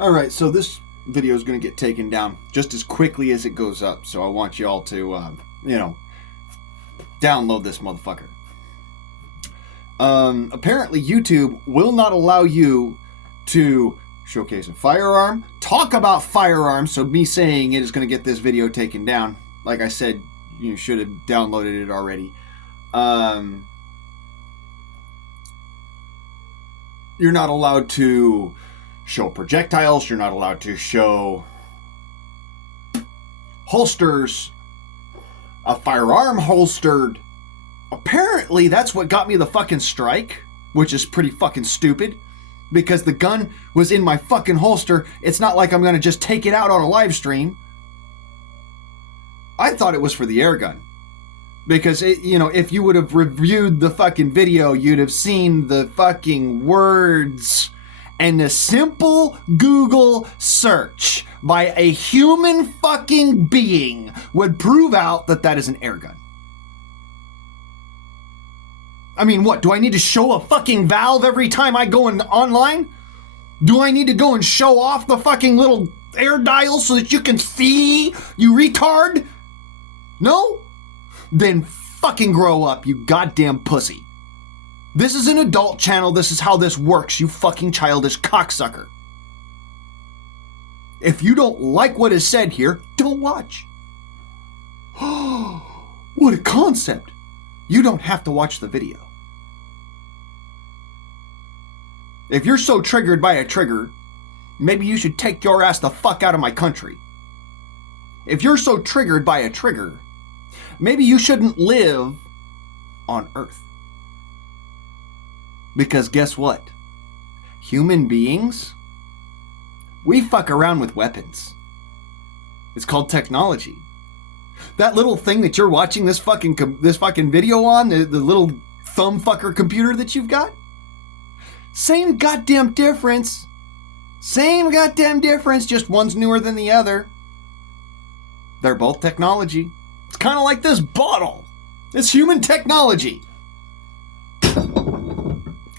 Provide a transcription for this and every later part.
Alright, so this video is going to get taken down just as quickly as it goes up. So I want you all to, download this motherfucker. Apparently YouTube will not allow you to showcase a firearm, talk about firearms, so me saying it is going to get this video taken down. Like I said, you should have downloaded it already. You're not allowed to show projectiles. You're not allowed to show holsters, a firearm holstered. Apparently, that's what got me the fucking strike, which is pretty fucking stupid, because the gun was in my fucking holster. It's not like I'm going to just take it out on a live stream. I thought it was for the air gun. Because, if you would have reviewed the fucking video, you'd have seen the fucking words. And a simple Google search by a human fucking being would prove out that that is an air gun. I mean, what? Do I need to show a fucking valve every time I go online? Do I need to go and show off the fucking little air dial so that you can see, you retard? No? Then fucking grow up, you goddamn pussy. This is an adult channel. This is how this works, you fucking childish cocksucker. If you don't like what is said here, don't watch. What a concept. You don't have to watch the video. If you're so triggered by a trigger, maybe you should take your ass the fuck out of my country. If you're so triggered by a trigger, maybe you shouldn't live on Earth. Because guess what? Human beings, we fuck around with weapons. It's called technology. That little thing that you're watching this fucking video on, the little thumb fucker computer that you've got, same goddamn difference. Same goddamn difference, just one's newer than the other. They're both technology. It's kind of like this bottle. It's human technology.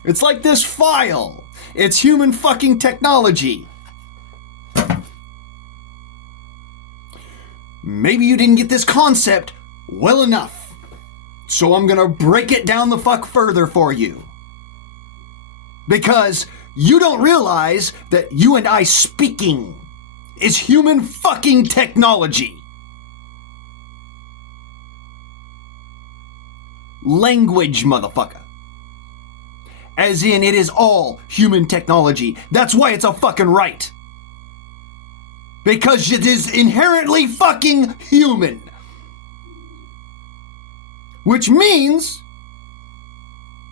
It's like this file. It's human fucking technology. Maybe you didn't get this concept well enough. So I'm gonna break it down the fuck further for you. Because you don't realize that you and I speaking is human fucking technology. Language, motherfucker. As in, it is all human technology. That's why it's a fucking right. Because it is inherently fucking human. Which means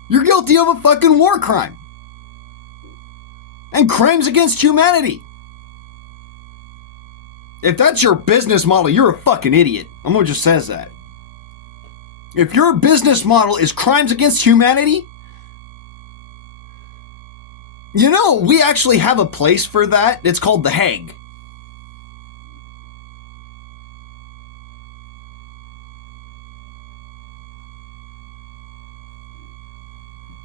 you're guilty of a fucking war crime. And crimes against humanity. If that's your business model, you're a fucking idiot. I'm gonna just says that. If your business model is crimes against humanity, we actually have a place for that. It's called The Hague.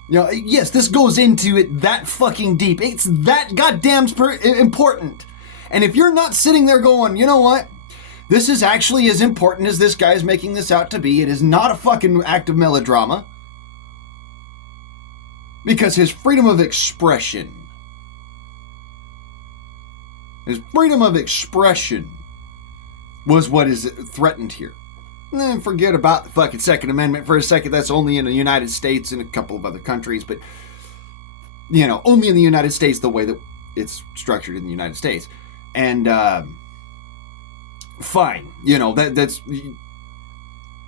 Yes, this goes into it that fucking deep. It's that goddamn important. And if you're not sitting there going, you know what? This is actually as important as this guy's making this out to be. It is not a fucking act of melodrama. Because his freedom of expression. His freedom of expression was what is threatened here. And then forget about the fucking Second Amendment for a second. That's only in the United States and a couple of other countries. But, only in the United States the way that it's structured in the United States. And, fine. That's...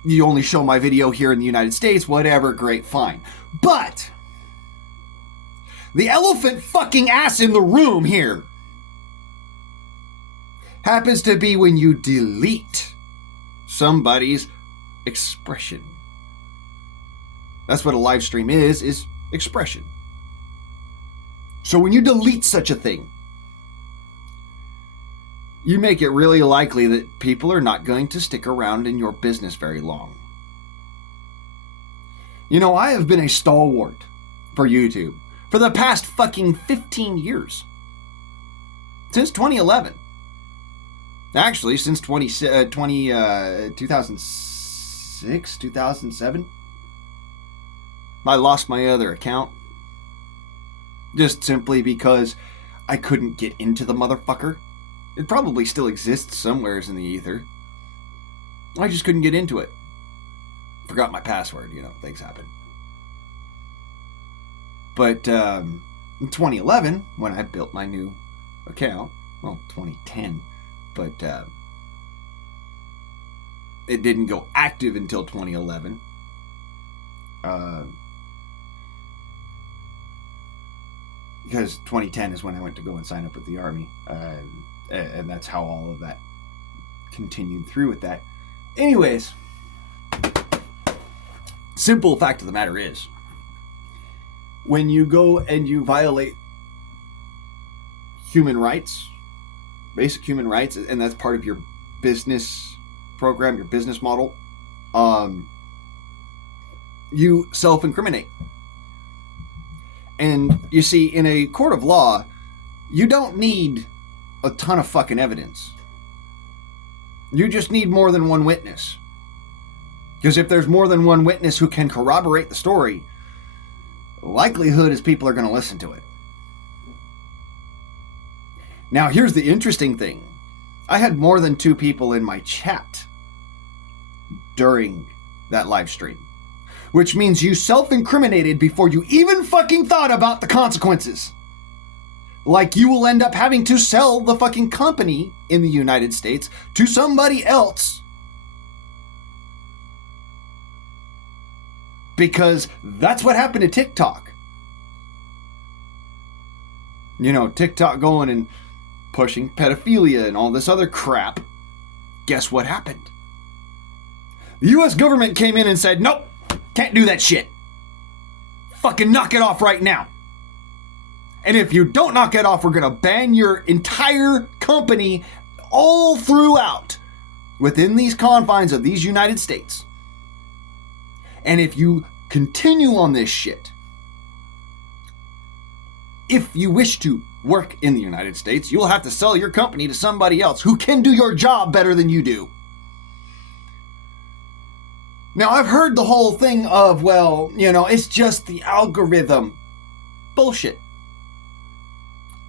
You only show my video here in the United States. Whatever. Great. Fine. But the elephant fucking ass in the room here happens to be when you delete somebody's expression. That's what a live stream is expression. So when you delete such a thing, you make it really likely that people are not going to stick around in your business very long. I have been a stalwart for YouTube for the past fucking 15 years. Since 2011. Actually, since 2006, 2007. I lost my other account. Just simply because I couldn't get into the motherfucker. It probably still exists somewheres in the ether. I just couldn't get into it. Forgot my password, things happen. But in 2011, when I built my new account, well, 2010, but it didn't go active until 2011. Because 2010 is when I went to go and sign up with the Army. And that's how all of that continued through with that. Anyways, simple fact of the matter is, when you go and you violate human rights, basic human rights, and that's part of your business program, your business model, you self-incriminate. And you see, in a court of law, you don't need a ton of fucking evidence. You just need more than one witness. Because if there's more than one witness who can corroborate the story, the likelihood is people are going to listen to it. Now, here's the interesting thing. I had more than 2 people in my chat during that live stream. Which means you self-incriminated before you even fucking thought about the consequences. Like you will end up having to sell the fucking company in the United States to somebody else. Because that's what happened to TikTok. TikTok going and pushing pedophilia and all this other crap. Guess what happened? The US government came in and said, nope, can't do that shit. Fucking knock it off right now. And if you don't knock it off, we're going to ban your entire company all throughout within these confines of these United States. And if you continue on this shit, if you wish to work in the United States, you'll have to sell your company to somebody else who can do your job better than you do. Now, I've heard the whole thing of, well, it's just the algorithm. Bullshit.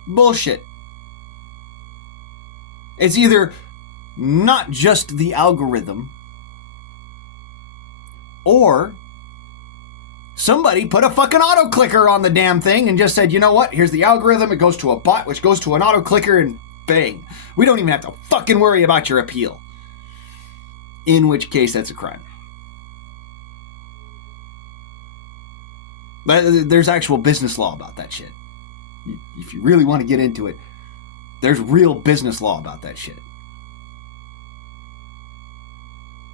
Bullshit. It's either not just the algorithm, or somebody put a fucking auto clicker on the damn thing and just said, you know what, here's the algorithm, it goes to a bot, which goes to an auto clicker, and bang. We don't even have to fucking worry about your appeal. In which case, that's a crime. There's actual business law about that shit. If you really want to get into it, there's real business law about that shit.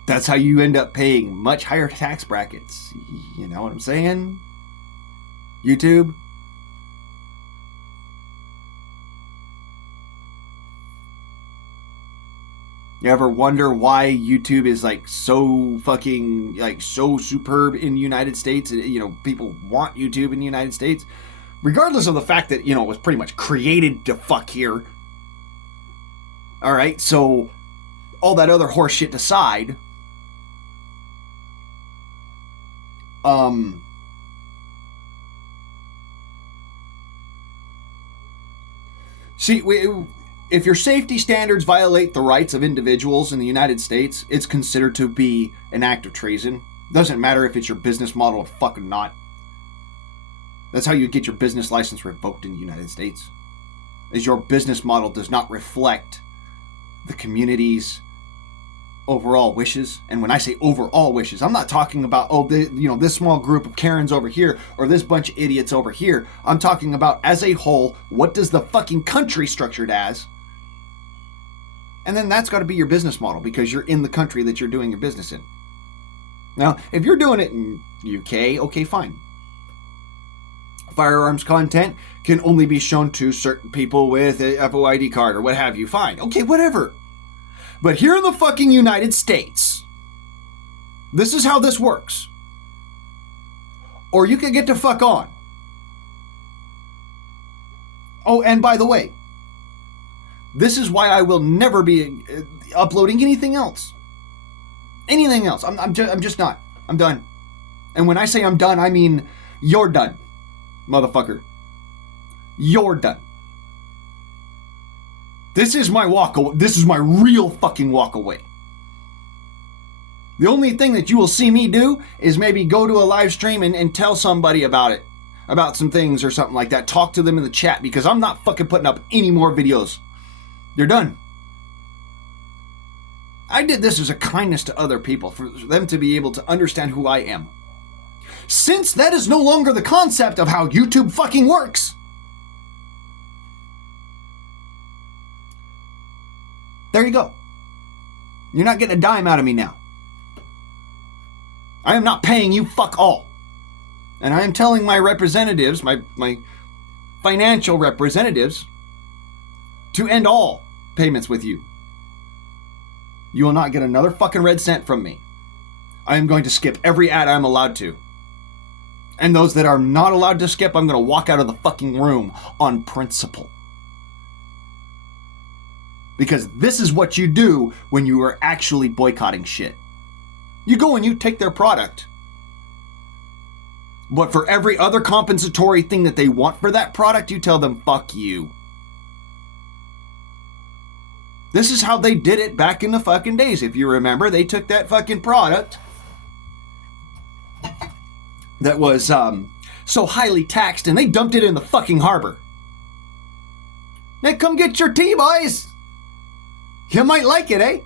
That's how you end up paying much higher tax brackets. You know what I'm saying? YouTube. You ever wonder why YouTube is so fucking so superb in the United States? People want YouTube in the United States, regardless of the fact that it was pretty much created to fuck here. All right, so all that other horse shit aside, see, if your safety standards violate the rights of individuals in the United States, it's considered to be an act of treason. Doesn't matter if it's your business model or fucking not. That's how you get your business license revoked in the United States. Is your business model does not reflect the community's overall wishes. And when I say overall wishes, I'm not talking about, this small group of Karens over here or this bunch of idiots over here. I'm talking about as a whole, what does the fucking country structured as? And then that's got to be your business model because you're in the country that you're doing your business in. Now, if you're doing it in UK, okay, fine. Firearms content can only be shown to certain people with a FOID card or what have you. Fine. Okay, whatever. But here in the fucking United States, this is how this works. Or you can get to fuck on. Oh, and by the way, This is why I will never be uploading anything else. Anything else. I'm just not. I'm done. And when I say I'm done, I mean you're done, motherfucker. You're done. This is my walk away. This is my real fucking walk away. The only thing that you will see me do is maybe go to a live stream and tell somebody about it. About some things or something like that. Talk to them in the chat, because I'm not fucking putting up any more videos. You're done. I did this as a kindness to other people, for them to be able to understand who I am. Since that is no longer the concept of how YouTube fucking works, there you go. You're not getting a dime out of me now. I am not paying you fuck all. And I am telling my representatives, my financial representatives, to end all payments with you. You will not get another fucking red cent from me. I am going to skip every ad I'm allowed to. And those that are not allowed to skip, I'm going to walk out of the fucking room on principle. Because this is what you do when you are actually boycotting shit. You go and you take their product. But for every other compensatory thing that they want for that product, you tell them, fuck you. This is how they did it back in the fucking days. If you remember, they took that fucking product that was so highly taxed and they dumped it in the fucking harbor. Hey, come get your tea, boys. You might like it, eh?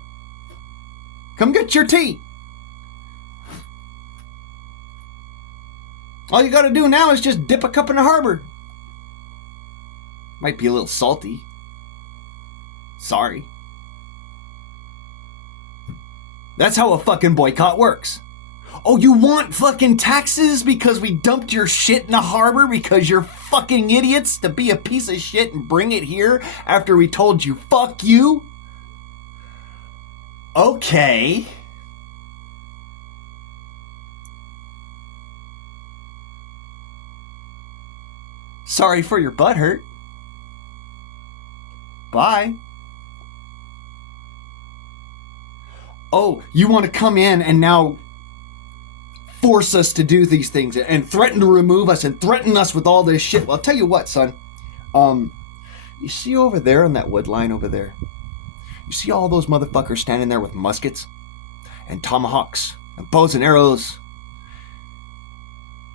Come get your tea. All you gotta do now is just dip a cup in the harbor. Might be a little salty. Sorry. That's how a fucking boycott works. Oh, you want fucking taxes because we dumped your shit in the harbor because you're fucking idiots to be a piece of shit and bring it here after we told you fuck you? Okay. Sorry for your butt hurt. Bye. Oh, you want to come in and now force us to do these things and threaten to remove us and threaten us with all this shit. Well, I'll tell you what, son. You see over there on that wood line over there? You see all those motherfuckers standing there with muskets and tomahawks and bows and arrows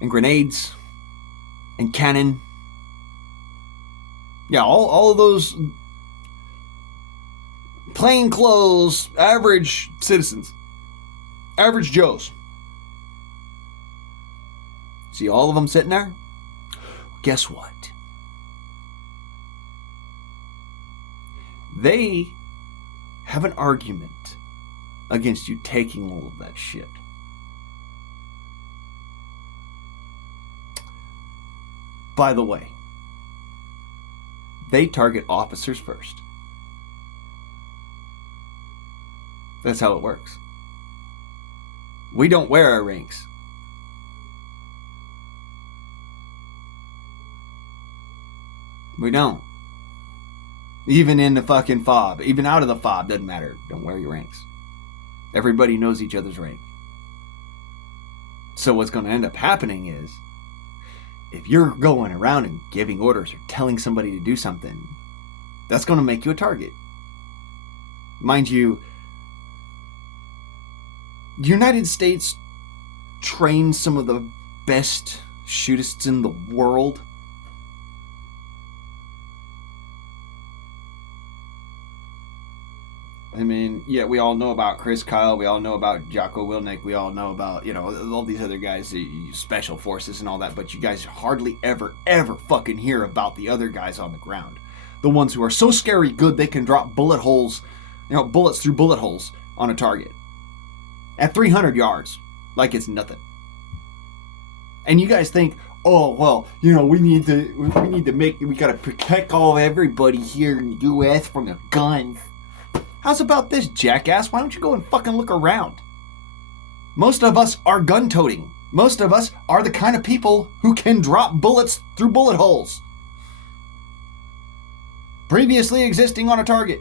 and grenades and cannon? Yeah, all of those plainclothes, average citizens, average Joes. See all of them sitting there? Guess what? They have an argument against you taking all of that shit. By the way, they target officers first. That's how it works. We don't wear our ranks. We don't. Even in the fucking fob, even out of the fob, doesn't matter. Don't wear your ranks. Everybody knows each other's rank. So what's going to end up happening is, if you're going around and giving orders or telling somebody to do something, that's going to make you a target. Mind you, the United States trains some of the best shootists in the world. I mean, yeah, we all know about Chris Kyle. We all know about Jocko Willink. We all know about, all these other guys, the special forces and all that. But you guys hardly ever fucking hear about the other guys on the ground. The ones who are so scary good they can drop bullets through bullet holes on a target at 300 yards like it's nothing. And you guys think, oh, well, we gotta protect everybody here in the U.S. from the guns. How's about this, jackass? Why don't you go and fucking look around? Most of us are gun-toting. Most of us are the kind of people who can drop bullets through bullet holes. previously existing on a target.